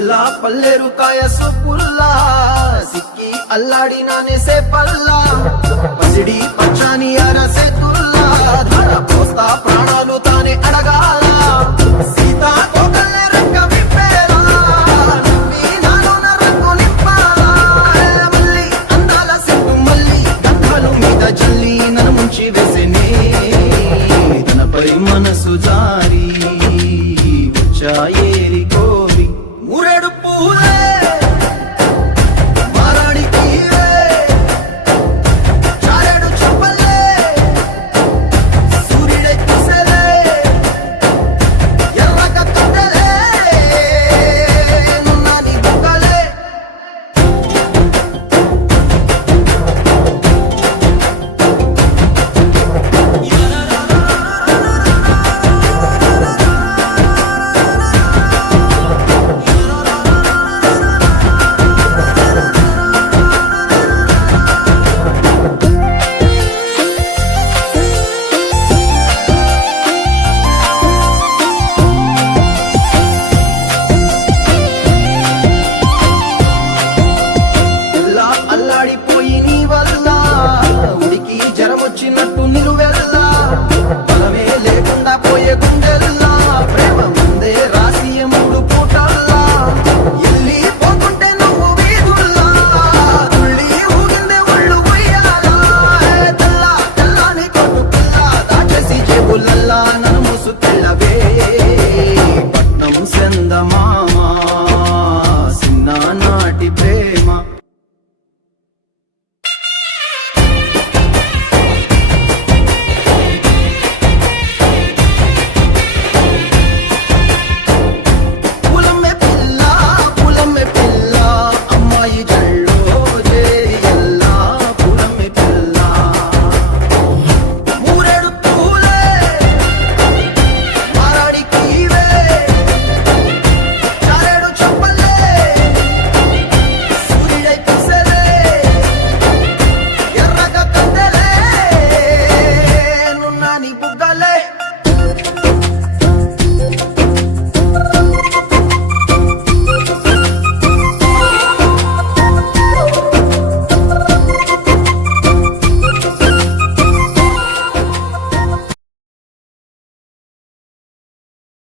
పిల్లా పల్లెరు కాయ సొప్పుల్లా సిక్కి అల్లాడినానే సే పల్లా పసిడి పచ్చాని అరసే తుల్లా ధర పోస్తా ప్రాణాలు తానే అడగాల సీతా కోకల్లే రంగ విప్పేలా నవ్వి నాలోన రంగు నింపాలా మల్లి అందాల సిగ్గు మల్లి గంధాలు మీద జల్లి నన్ను ముంచి వేసేనే తనపై మనసు జారి వచ్చాయేరి కోరి మురెడు పూలే వచ్చినట్టు నిలువెల్లా బలమే లేకుండా పోయే గుండెల్లా ప్రేమ ముందే రాసియ మూడు పూటల్లా ఎల్లి పోతుంటే నువ్వు వీధుల్లా తుళ్ళి ఊగిందే ఒళ్ళు ఉయ్యాలా తెల్లా తెల్లాని కొట్టు పిల్ల దాచేసి జేబులల్లా నన్ను మూసుకెళ్ళవే పట్నం సెందమా